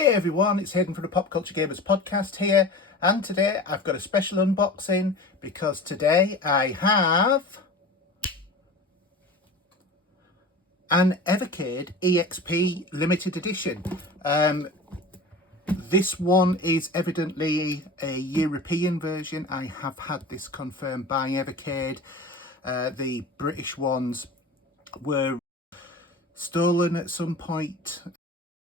Hey everyone, it's Hayden from the Pop Culture Gamers podcast here, and today I've got a special unboxing because today I have an Evercade EXP limited edition. This one is evidently a European version. I have had this confirmed by Evercade. The British ones were stolen at some point,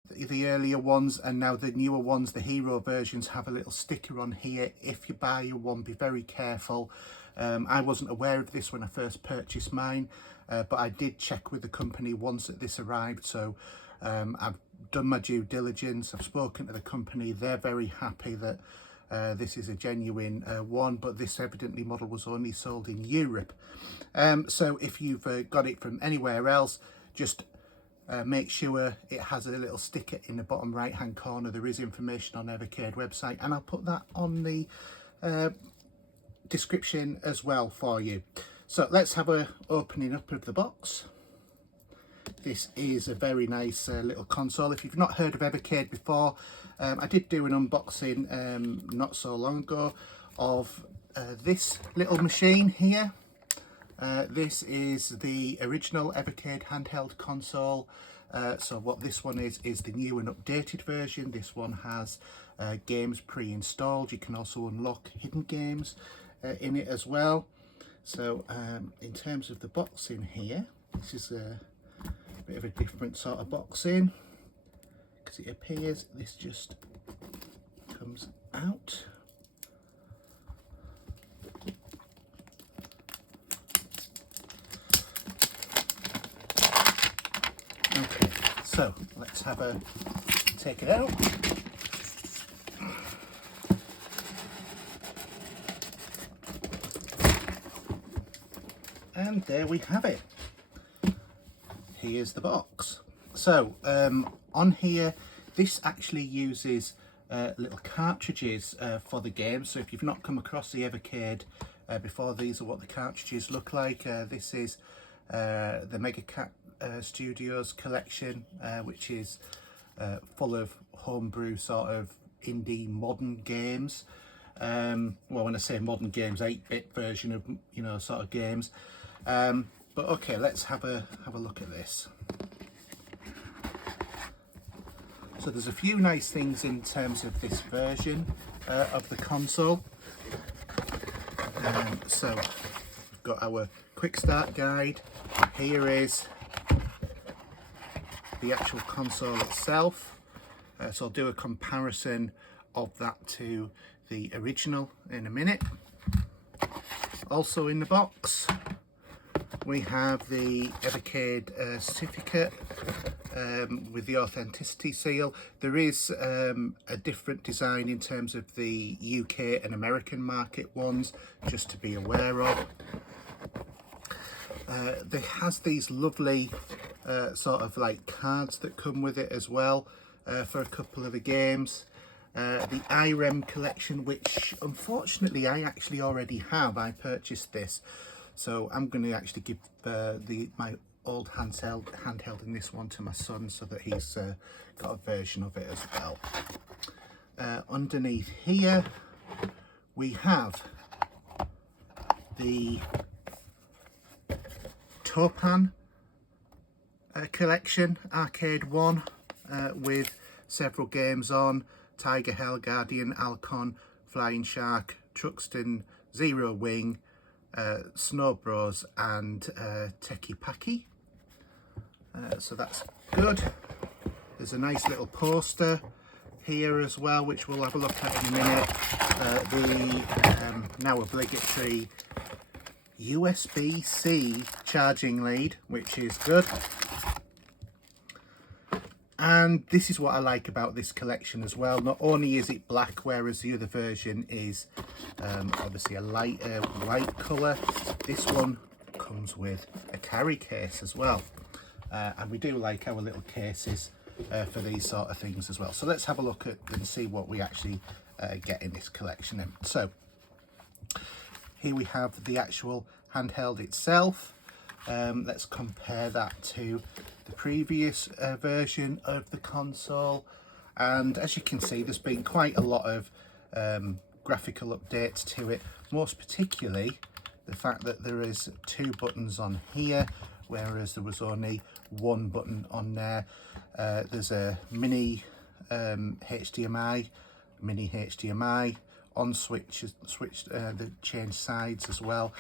the earlier ones, and now the newer ones, the hero versions, have a little sticker on here. If you buy one, be very careful. I wasn't aware of this when I first purchased mine, but I did check with the company once that this arrived, so I've done my due diligence. I've spoken to the company. They're very happy that this is a genuine one, but this evidently model was only sold in Europe. So if you've got it from anywhere else, just make sure it has a little sticker in the bottom right hand corner. There is information on Evercade website, and I'll put that on the description as well for you. So let's have a opening up of the box. This is a very nice little console. If you've not heard of Evercade before, I did do an unboxing not so long ago of this little machine here. This is the original Evercade handheld console. So what this one is the new and updated version. This one has games pre-installed. You can also unlock hidden games in it as well. So in terms of the boxing here, this is a bit of a different sort of boxing, because it appears this just comes out. Okay, so let's have a take it out. And there we have it. Here's the box. So on here, this actually uses little cartridges for the game. So if you've not come across the Evercade before, these are what the cartridges look like. This is the Mega Cat Studios collection, which is full of homebrew sort of indie modern games. Well, when I say modern games, 8-bit version of, you know, sort of games. But okay, let's have a look at this. So there's a few nice things in terms of this version of the console. So we've got our quick start guide. Here is the actual console itself. So I'll do a comparison of that to the original in a minute. Also in the box, we have the Evercade certificate with the authenticity seal. There is a different design in terms of the UK and American market ones, just to be aware of. There has these lovely sort of like cards that come with it as well for a couple of the games. The IREM collection, which unfortunately I actually already have. I purchased this, so I'm going to actually give my old handheld in this one to my son, so that he's got a version of it as well. Underneath here we have the TATE Collection Arcade 1 with several games on: Tiger, Hell, Guardian, Alcon, Flying Shark, Truxton, Zero Wing, Snow Bros and Teki Paki. So that's good. There's a nice little poster here as well, which we'll have a look at in a minute. The now obligatory USB-C charging lead, which is good. And this is what I like about this collection as well. Not only is it black, whereas the other version is obviously a lighter white colour, this one comes with a carry case as well. And we do like our little cases for these sort of things as well. So let's have a look at and see what we actually get in this collection. So here we have the actual handheld itself. Let's compare that to the previous version of the console. and as you can see, there's been quite a lot of graphical updates to it, most particularly the fact that there is 2 buttons on here, whereas there was only 1 button on there. There's a mini HDMI, mini HDMI, on switches, the change sides as well.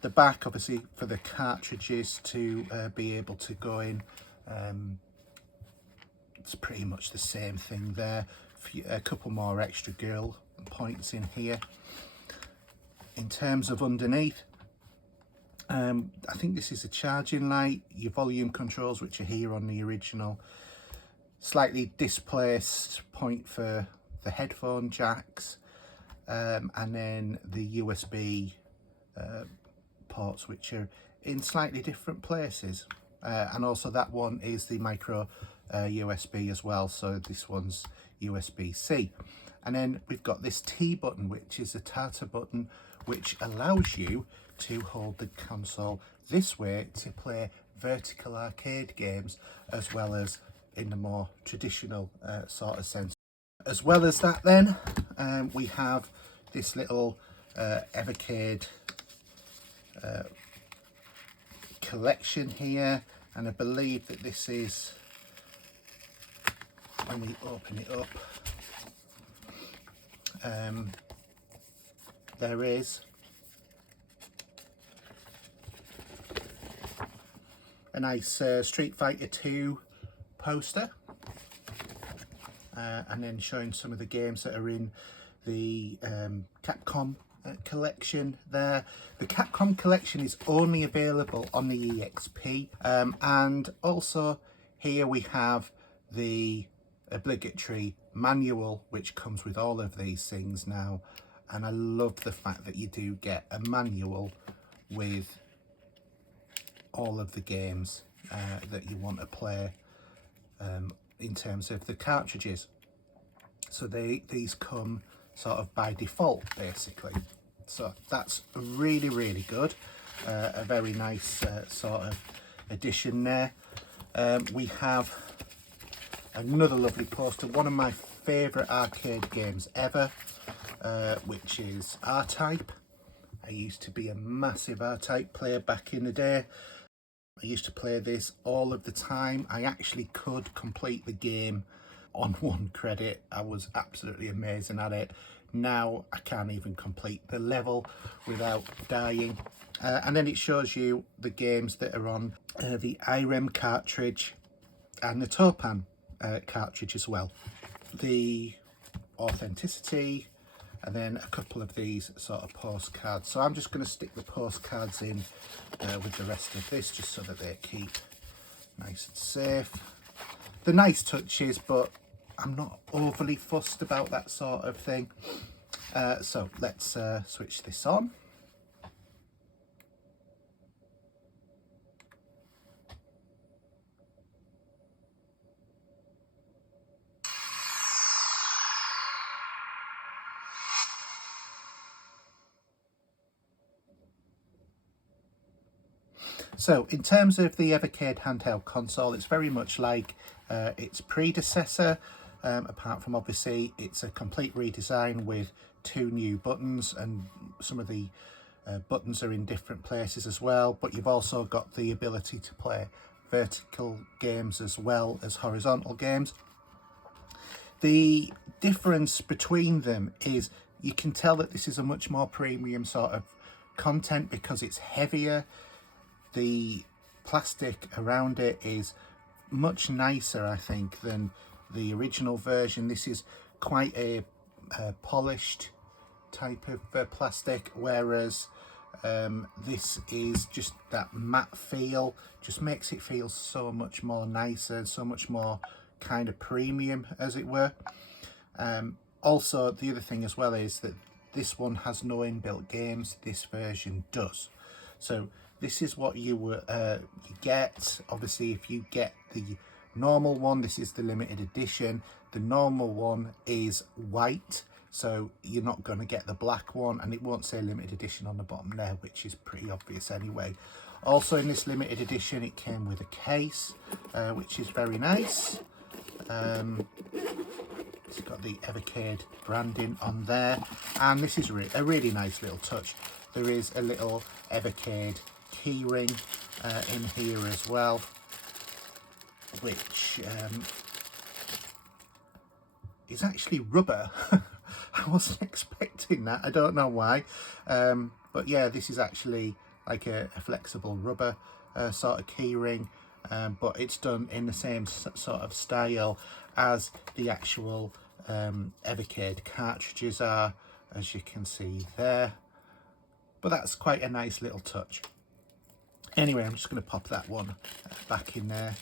The back, obviously, for the cartridges to be able to go in. It's pretty much the same thing there. A couple more extra girl points in here. In terms of underneath, I think this is a charging light, your volume controls, which are here on the original. Slightly displaced point for the headphone jacks, and then the USB ports, which are in slightly different places. And also that one is the micro USB as well, so this one's USB-C. And then we've got this T button, which is a TATE button, which allows you to hold the console this way to play vertical arcade games, as well as in the more traditional sort of sense. As well as that then, we have this little Evercade collection here, and I believe that this is, when we open it up, there is a nice Street Fighter 2 poster, and then showing some of the games that are in the Capcom collection there. The Capcom collection is only available on the EXP, and also here we have the obligatory manual, which comes with all of these things now, and I love the fact that you do get a manual with all of the games that you want to play in terms of the cartridges. So these come sort of by default, basically. So that's really, really good. A very nice sort of addition there. We have another lovely poster, one of my favourite arcade games ever, which is R-Type. I used to be a massive R-Type player back in the day. I used to play this all of the time. I actually could complete the game on 1 credit. I was absolutely amazing at it. Now I can't even complete the level without dying. And then it shows you the games that are on the IREM cartridge and the Topan cartridge as well. The authenticity, and then a couple of these sort of postcards. So I'm just going to stick the postcards in with the rest of this, just so that they keep nice and safe. They're nice touches, but I'm not overly fussed about that sort of thing. So let's switch this on. So in terms of the Evercade handheld console, it's very much like its predecessor, apart from obviously it's a complete redesign with 2 new buttons, and some of the buttons are in different places as well, but you've also got the ability to play vertical games as well as horizontal games. The difference between them is you can tell that this is a much more premium sort of content because it's heavier. The plastic around it is much nicer, I think, than the original version. This is quite a polished type of plastic, whereas this is just that matte feel, just makes it feel so much more nicer and so much more kind of premium, as it were. Also, the other thing as well is that this one has no inbuilt games. This version does. So this is what you get. Obviously, if you get the normal one, this is the limited edition. The normal one is white, so you're not going to get the black one, and it won't say limited edition on the bottom there, which is pretty obvious anyway. Also in this limited edition, it came with a case, which is very nice. It's got the Evercade branding on there, and this is a really nice little touch. There is a little Evercade keyring in here as well, which is actually rubber. I wasn't expecting that, I don't know why, but yeah, this is actually like a flexible rubber sort of keyring, but it's done in the same sort of style as the actual Evercade cartridges are, as you can see there. But that's quite a nice little touch. Anyway, I'm just going to pop that one back in there.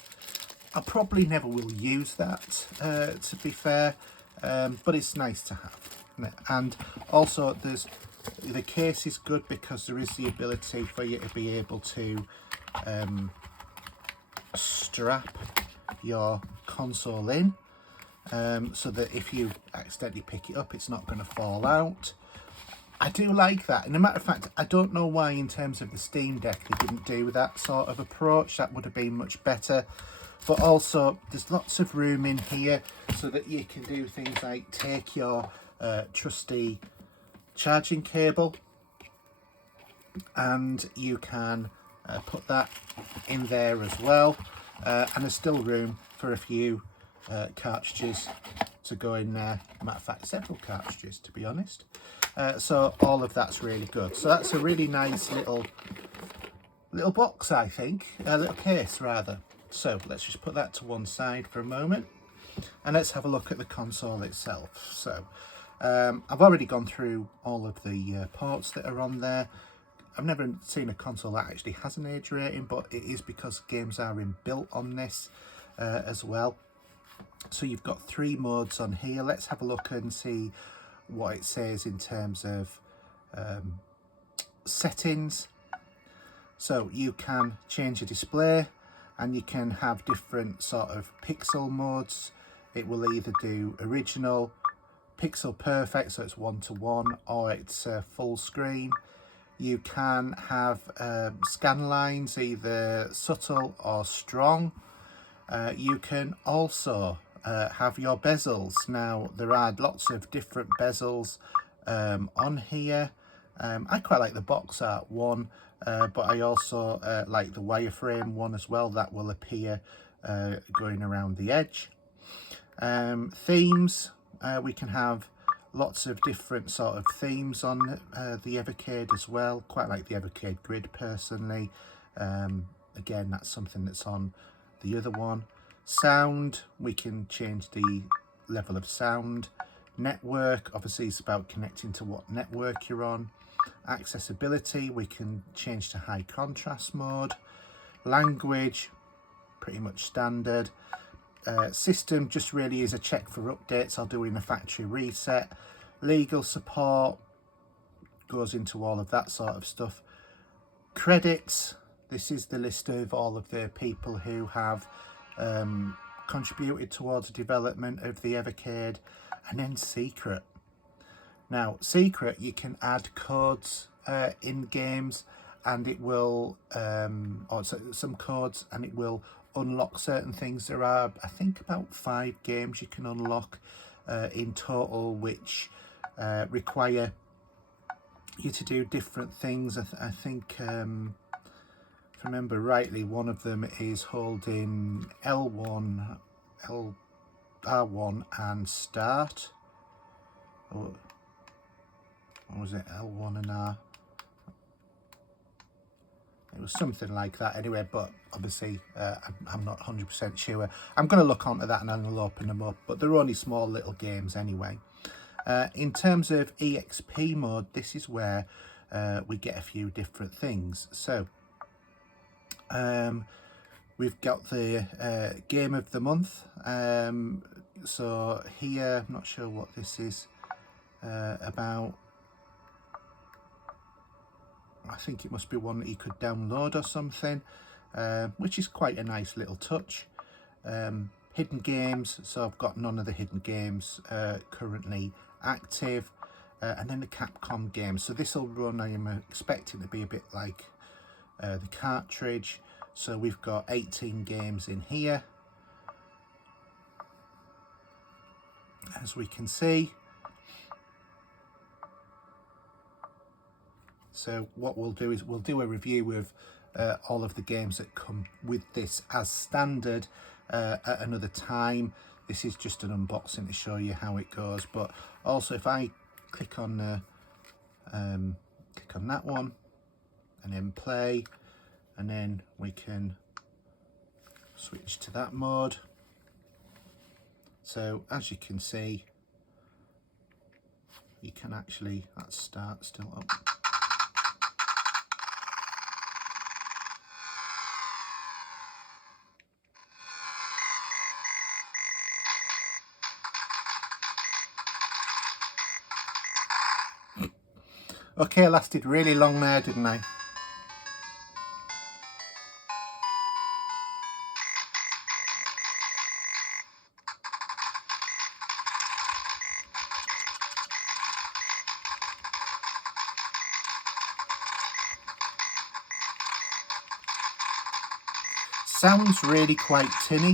I probably never will use that, to be fair, but it's nice to have. And also, the case is good because there is the ability for you to be able to strap your console in, so that if you accidentally pick it up, it's not going to fall out. I do like that, and as a matter of fact, I don't know why in terms of the Steam Deck they didn't do that sort of approach. That would have been much better. But also, there's lots of room in here so that you can do things like take your trusty charging cable, and you can put that in there as well, and there's still room for a few cartridges to go in there. Matter of fact, several cartridges, to be honest. So all of that's really good. So that's a really nice little box, I think, a little case rather. So let's just put that to one side for a moment, and let's have a look at the console itself. So I've already gone through all of the ports that are on there. I've never seen a console that actually has an age rating, but it is because games are inbuilt on this as well. So you've got 3 modes on here. Let's have a look and see what it says in terms of settings. So you can change the display, and you can have different sort of pixel modes. It will either do original, pixel perfect, so it's 1:1, or it's full screen. You can have scan lines, either subtle or strong. You can also have your bezels. Now, there are lots of different bezels on here. I quite like the box art one, but I also like the wireframe one as well. That will appear going around the edge. Themes, we can have lots of different sort of themes on the Evercade as well. Quite like the Evercade grid personally. Again, that's something that's on the other one. Sound, we can change the level of sound. Network, obviously it's about connecting to what network you're on. Accessibility, we can change to high contrast mode. Language, pretty much standard. System just really is a check for updates or doing a factory reset. Legal support goes into all of that sort of stuff. Credits, this is the list of all of the people who have contributed towards the development of the Evercade. And then secret. Now, secret, you can add codes in games, and it will, or some codes, and it will unlock certain things. There are, I think, about 5 games you can unlock in total, which require you to do different things. I think, if I remember rightly, one of them is holding L1, R1 and start. Or was it L1 and R? It was something like that anyway, but obviously I'm not 100% sure. I'm going to look onto that and then I'll open them up, but they're only small little games anyway. In terms of EXP mode, this is where we get a few different things. So we've got the game of the month. So here, I'm not sure what this is about. I think it must be one that you could download or something, which is quite a nice little touch. Hidden games, so I've got none of the hidden games currently active. And then the Capcom games. So this will run, I am expecting to be a bit like the cartridge. So we've got 18 games in here. as we can see. So what we'll do is we'll do a review of all of the games that come with this as standard at another time. This is just an unboxing to show you how it goes, but also if I click on that one and then play, and then we can switch to that mode. So as you can see, you can actually, that start still up. Okay, I lasted really long there, didn't I? Sounds really quite tinny.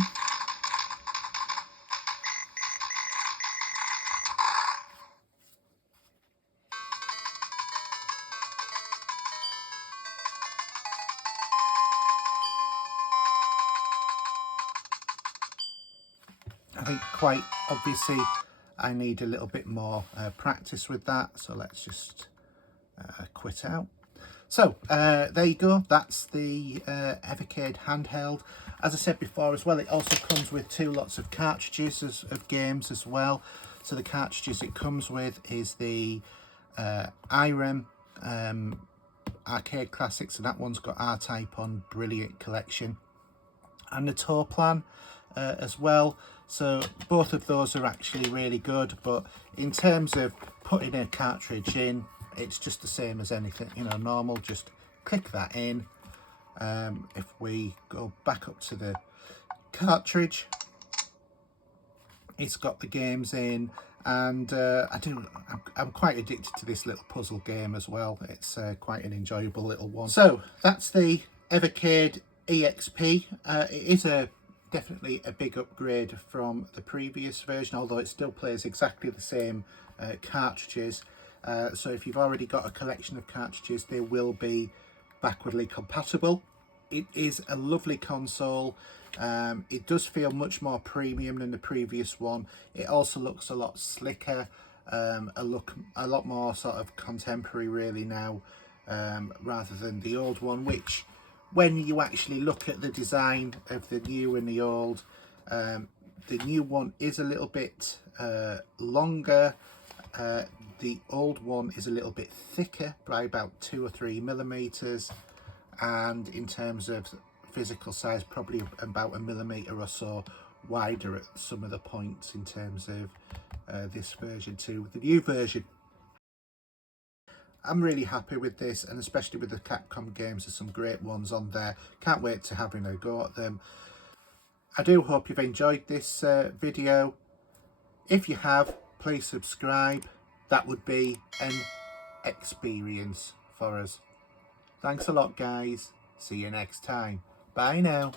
I think quite obviously I need a little bit more practice with that, so let's just quit out. So there you go, that's the Evercade handheld. As I said before as well, it also comes with 2 lots of cartridges of games as well. So the cartridges it comes with is the IREM Arcade Classics, and that one's got R-Type on, brilliant collection, and the tour plan as well. So both of those are actually really good, but in terms of putting a cartridge in, it's just the same as anything, you know, normal. Just click that in. If we go back up to the cartridge, it's got the games in, and I'm quite addicted to this little puzzle game as well. It's quite an enjoyable little one. So that's the Evercade EXP. It is definitely a big upgrade from the previous version, although it still plays exactly the same cartridges. So if you've already got a collection of cartridges, they will be backwardly compatible. It is a lovely console. It does feel much more premium than the previous one. It also looks a lot slicker, a lot more sort of contemporary really now, rather than the old one, which when you actually look at the design of the new and the old, the new one is a little bit longer. The old one is a little bit thicker by about 2 or 3 millimeters, and in terms of physical size, probably about 1 millimeter or so wider at some of the points in terms of this version to the new version. I'm really happy with this, and especially with the Capcom games, there's some great ones on there. Can't wait to having a go at them. I do hope you've enjoyed this video. If you have, please subscribe. That would be an experience for us. Thanks a lot, guys. See you next time. Bye now.